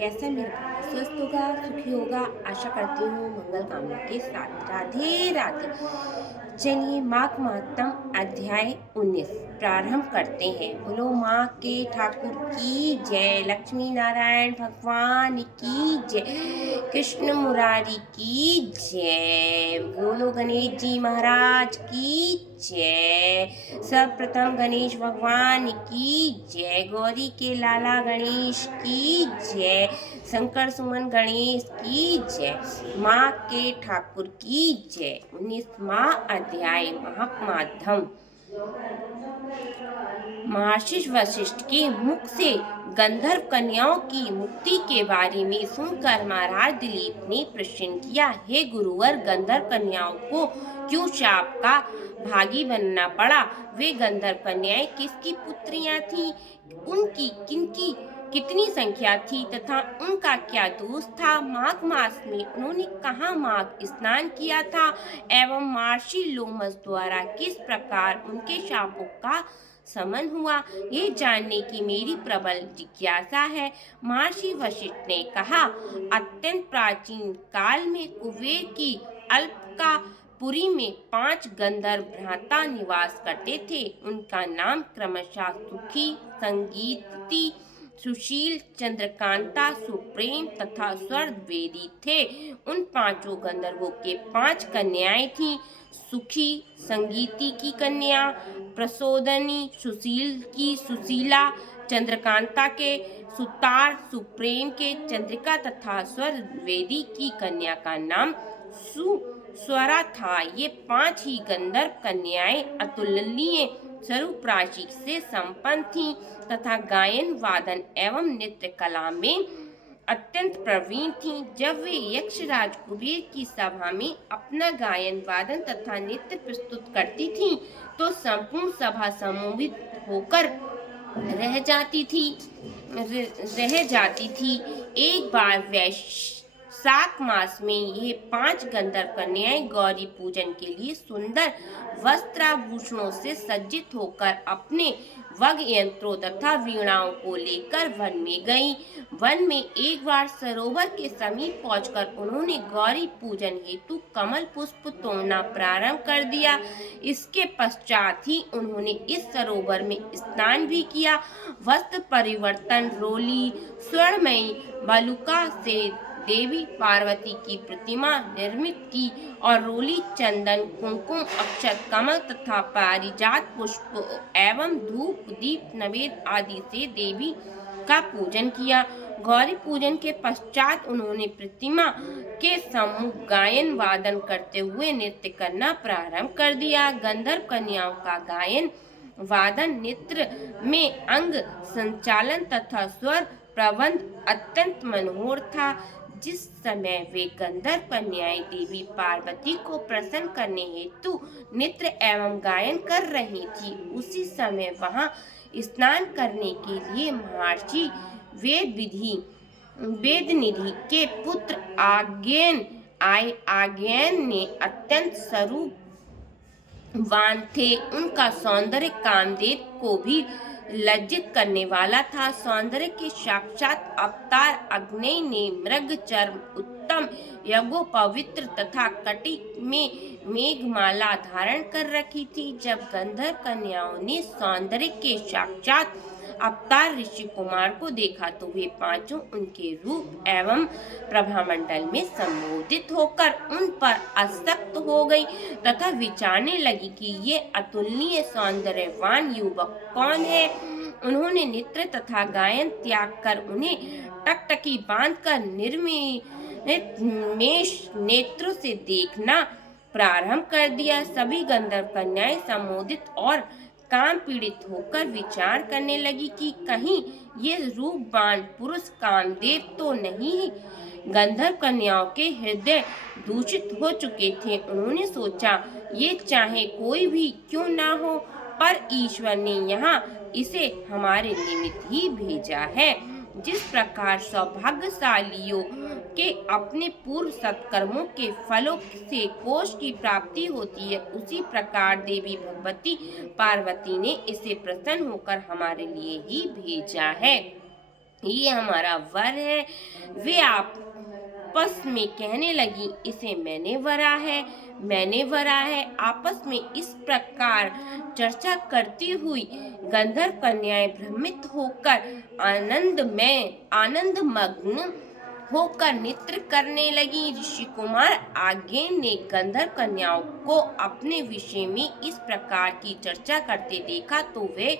कैसा है मेरा भाई? स्वस्थ होगा, सुखी होगा, आशा करती हूँ मंगल कामना के साथ। राधे राधे। चलिए माघ मातम अध्याय 19 प्रारंभ करते हैं। बोलो माँ के ठाकुर की जय, लक्ष्मी नारायण भगवान की जय, कृष्ण मुरारी की जय, बोलो गणेश जी महाराज की जय। सर्वप्रथम गणेश भगवान की जय, गौरी के लाला गणेश की जय, शंकर सुमन गणेश की जय, माँ के ठाकुर की जय। 19वां अध्याय महात्माधम। महर्षि वशिष्ठ के मुख से गंधर्व कन्याओं की मुक्ति के बारे में सुनकर महाराज दिलीप ने प्रश्न किया, हे गुरुवर, गंधर्व कन्याओं को क्यों शाप का भागी बनना पड़ा? वे गंधर्व कन्याएं किसकी पुत्रियां थीं? उनकी किनकी कितनी संख्या थी तथा उनका क्या दोष था? माघ मास में उन्होंने कहाँ माघ स्नान किया था एवं महर्षि लोमस द्वारा किस प्रकार उनके शापों का समन हुआ, ये जानने की मेरी प्रबल जिज्ञासा है। महर्षि वशिष्ठ ने कहा, अत्यंत प्राचीन काल में कुबेर की अल्पकापुरी में 5 गंधर्व भ्राता निवास करते थे। उनका नाम क्रमशः सुखी, संगीति, सुशील, चंद्रकांता, सुप्रेम तथा स्वर्वेदी थे। उन 5 गंधर्वों के 5 कन्याएं थीं। सुखी संगीति की कन्या प्रसोदनी, सुशील की सुशीला, चंद्रकांता के सुतार, सुप्रेम के चंद्रिका तथा स्वरवेदी की कन्या का नाम सुस्वरा था। ये 5 ही गंधर्व कन्याएं अतुलनीय स्वरूप राशि से संपन्न थीं तथा गायन, वादन एवं नृत्य कला में अत्यंत प्रवीण थीं। जब वे यक्षराज कुबेर की सभा में अपना गायन, वादन तथा नृत्य प्रस्तुत करती थीं, तो संपूर्ण सभा सम्मोहित होकर रह जाती थी रह जाती थी। एक बार वैशाख मास में ये 5 गंधर्व कन्याएं गौरी पूजन के लिए सुंदर वस्त्राभूषणों से सज्जित होकर अपने वग यंत्रों तथा वीणाओं को लेकर वन में गईं। वन में एक बार सरोवर के समीप पहुंचकर उन्होंने गौरी पूजन हेतु कमल पुष्प तोड़ना प्रारंभ कर दिया। इसके पश्चात ही उन्होंने इस सरोवर में स्नान भी किया। वस्त्र परिवर्तन, रोली, स्वर्णमयी बालुका से देवी पार्वती की प्रतिमा निर्मित की और रोली, चंदन, कुमकुम, अक्षत, कमल तथा पारिजात पुष्प एवं धूप, दीप, नैवेद्य आदि से देवी का पूजन किया। गौरी पूजन के पश्चात उन्होंने प्रतिमा के सम्मुख गायन वादन करते हुए नृत्य करना प्रारंभ कर दिया। गंधर्व कन्याओं का गायन वादन, नृत्य में अंग संचालन तथा स्वर प्रबंध अत्यंत मनोहर था। जिस समय वे गंधर्व कन्याएं देवी पार्वती को प्रसन्न करने हेतु नृत्य एवं गायन कर रही थी, उसी समय वहां स्नान करने के लिए महर्षि वेदनिधि के पुत्र आज्ञेन ने अत्यंत स्वरूपवान थे। उनका सौंदर्य कामदेव को भी लज्जित करने वाला था। सौंदर्य के साक्षात अवतार अग्नि ने मृग चर्म, उत्तम यज्ञोपवीत तथा कटी में मेघमाला धारण कर रखी थी। जब गंधर्व कन्याओं ने सौंदर्य के साक्षात अवतार ऋषि कुमार को देखा तो वे 5 उनके रूप एवं प्रभामंडल में सम्मोहित होकर उन पर आसक्त हो गई तथा विचारने लगी कि ये अतुलनीय सौंदर्यवान युवक कौन है। उन्होंने नृत्य तथा गायन त्याग कर उन्हें टकटकी बांधकर निर्मेष नेत्रों से देखना प्रारंभ कर दिया। सभी गंधर्व कन्याएं सम्मोहित और काम पीड़ित होकर विचार करने लगी कि कहीं ये रूपवान पुरुष कामदेव तो नहीं। गंधर्व कन्याओं के हृदय दूषित हो चुके थे। उन्होंने सोचा, ये चाहे कोई भी क्यों ना हो, पर ईश्वर ने यहाँ इसे हमारे निमित्त ही भेजा है। जिस प्रकार सौभाग्यशालियों के अपने पूर्व सत्कर्मों के फलों से कोष की प्राप्ति होती है, उसी प्रकार देवी भगवती पार्वती ने इसे प्रसन्न होकर हमारे लिए ही भेजा है। ये हमारा वर है। वे आपस में कहने लगी, इसे मैंने वरा है, मैंने वरा है। आपस में इस प्रकार चर्चा करती हुई गंधर्व कन्याएं भ्रमित होकर आनंद मग्न होकर नृत्य करने लगी। ऋषि कुमार आज्ञेन ने गंधर्व कन्याओं को अपने विषय में इस प्रकार की चर्चा करते देखा तो वे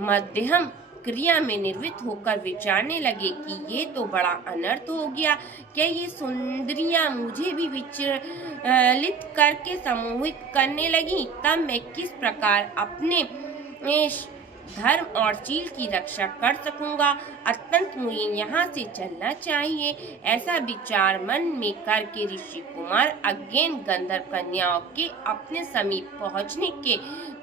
मध्यम क्रिया में निर्वृत्त होकर विचारने लगे कि ये तो बड़ा अनर्थ हो गया। क्या ये सुंदरियां मुझे भी विचलित करके सम्मोहित करने लगी? तब मैं किस प्रकार अपने धर्म और चील की रक्षा कर सकूंगा? अत्यंत मुझे यहाँ से चलना चाहिए। ऐसा विचार मन में करके ऋषि कुमार अज्ञान गंधर्व कन्याओं के अपने समीप पहुँचने के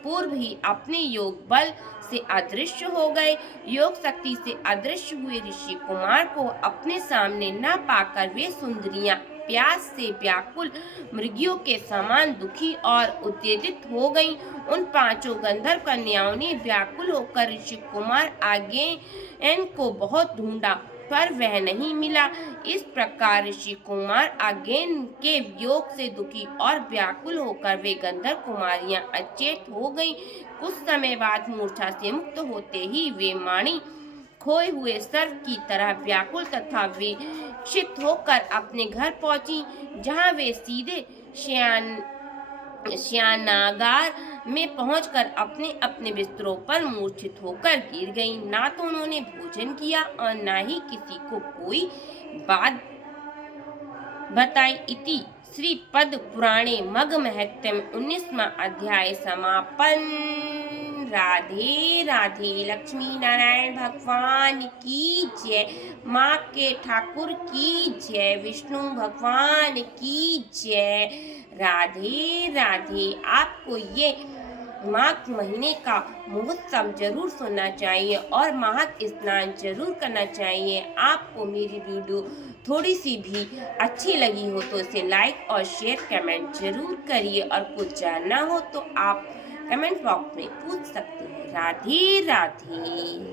पूर्व ही अपने योग बल से अदृश्य हो गए। योग शक्ति से अदृश्य हुए ऋषि कुमार को अपने सामने न पाकर वे सुंदरियां प्यास से व्याकुल मृगियों के समान दुखी और उत्तेजित हो गईं। उन पांचों गंधर्व कन्याओं ने व्याकुल होकर ऋषि कुमार आज्ञेन को बहुत ढूंढा, पर वह नहीं मिला। इस प्रकार ऋषि कुमार आज्ञेन के वियोग से दुखी और व्याकुल होकर वे गंधर्व कुमारियां अचेत हो गईं। कुछ समय बाद मूर्छा से मुक्त होते ही वे माणी खोए हुए सर्प की तरह व्याकुल तथा विक्षिप्त होकर अपने घर पहुंची, जहां वे सीधे शयनागार में पहुंचकर अपने अपने बिस्तरों पर मूर्छित होकर गिर गईं। ना तो उन्होंने भोजन किया और न ही किसी को कोई बात बताई। इति श्री पद्म पुराणे मग महत्यम 19वां अध्याय समापन। राधे राधे। लक्ष्मी नारायण भगवान की जय। माँ के ठाकुर की जय। विष्णु भगवान की जय। राधे राधे। आपको ये माघ महीने का महोत्सव जरूर सुनना चाहिए और महा स्नान जरूर करना चाहिए। आपको मेरी वीडियो थोड़ी सी भी अच्छी लगी हो तो इसे लाइक और शेयर कमेंट जरूर करिए, और कुछ जानना हो तो आप कमेंट बॉक्स में पूछ सकते हैं। राधे राधे।